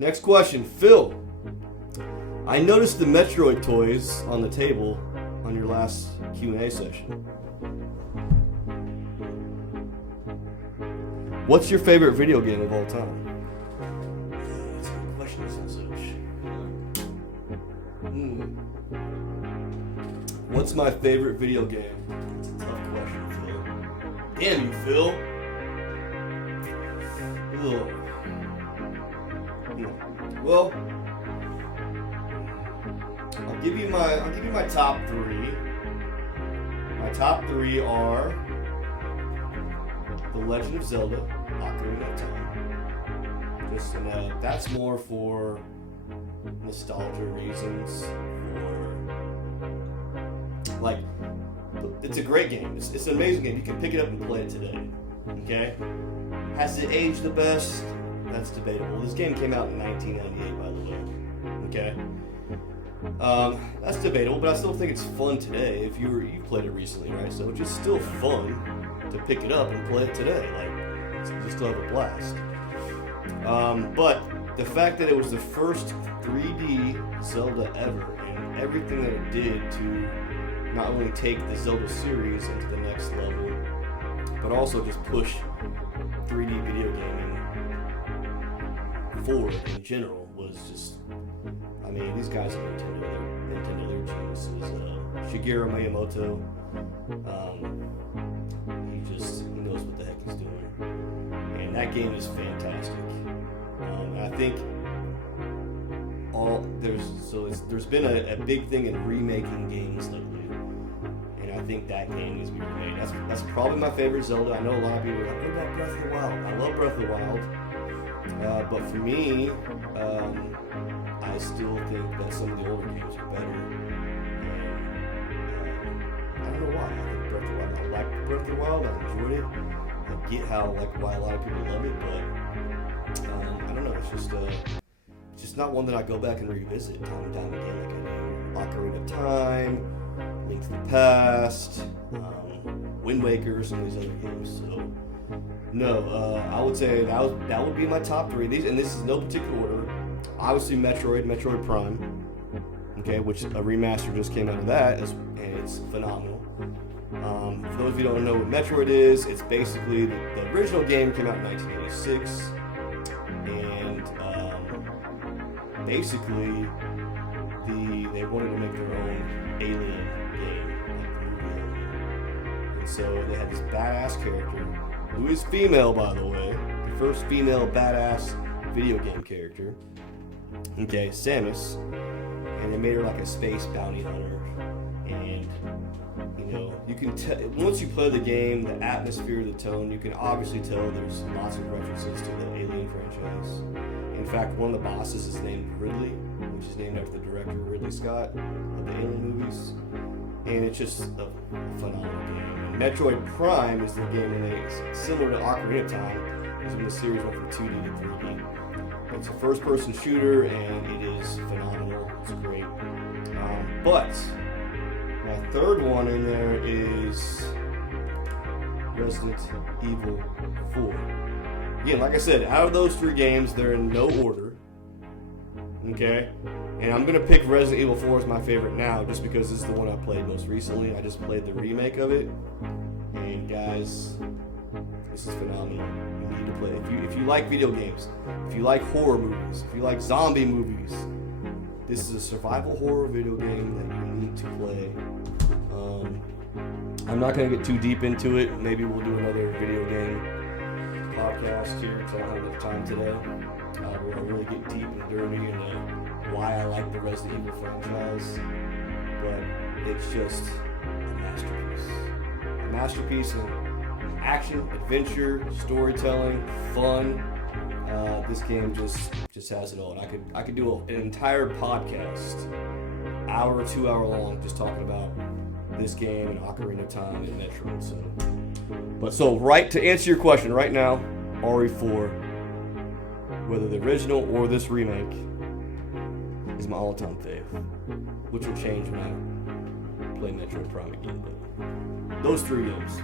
Next question, Phil. I noticed the Metroid toys on the table on your last Q&A session. What's your favorite video game of all time? That's a good question, isn't it? What's my favorite video game? That's a tough question, Phil. Damn you, Phil. Ugh. Well, I'll give you my top three. My top three are The Legend of Zelda, Ocarina of Time. Just that's more for nostalgia reasons. Like, it's a great game. It's an amazing game. You can pick it up and play it today. Okay? Has it aged the best? That's debatable. This game came out in 1998, by the way. Okay? That's debatable, but I still think it's fun today. If you played it recently, right? So it's just still fun to pick it up and play it today. Like, you still have a blast. But the fact that it was the first 3D Zelda ever, and everything that it did to not only take the Zelda series into the next level, but also just push 3D video gaming forward in general was just, I mean, these guys at Nintendo, they're geniuses. Shigeru Miyamoto, he knows what the heck he's doing. And that game is fantastic. And I think there's been a big thing in remaking games lately. And I think that game needs to be remade. That's probably my favorite Zelda. I know a lot of people are like, what about Breath of the Wild? I love Breath of the Wild. But for me, I still think that some of the older games are better. And I don't know why. I think Breath of the Wild. I like Breath of the Wild. I enjoyed it. I get why a lot of people love it, but I don't know. It's just not one that I go back and revisit time and time again like I do Ocarina of Time, Link to the Past, Wind Waker, some of these other games. So no, I would say that would be my top three. This is no particular order. Obviously, Metroid Prime, okay, which a remaster just came out of that, and it's phenomenal. For those of you who don't know what Metroid is, it's basically the original game came out in 1986, and basically they wanted to make their own Alien game, like the movie Alien. And so they had this badass character, who is female, by the way, the first female badass video game character. Okay, Samus, and they made her like a space bounty hunter. And you can tell once you play the game, the atmosphere, the tone, you can obviously tell there's lots of references to the Alien franchise. In fact, one of the bosses is named Ridley, which is named after the director Ridley Scott of the Alien movies. And it's just a phenomenal game. And Metroid Prime is the game similar to Ocarina of Time, is when the series went from 2D to 3D. It's a first-person shooter, and it is phenomenal. It's great. But my third one in there is Resident Evil 4. Again, like I said, out of those three games, they're in no order. Okay? And I'm going to pick Resident Evil 4 as my favorite now, just because this is the one I played most recently. I just played the remake of it. And guys, this is phenomenal. You need to play it. If you like video games, if you like horror movies, if you like zombie movies, this is a survival horror video game that you need to play. I'm not going to get too deep into it. Maybe we'll do another video game podcast here, because I don't have enough time today. Where I really get deep and dirty into why I like the Resident Evil franchise. But it's just a masterpiece. A masterpiece in action, adventure, storytelling, fun. This game just has it all. And I could do an entire podcast, hour, 2 hour long, just talking about this game and Ocarina of Time and Metroid. So to answer your question right now, RE4, whether the original or this remake, is my all-time fave, which will change when I play Metroid Prime again. But those three games.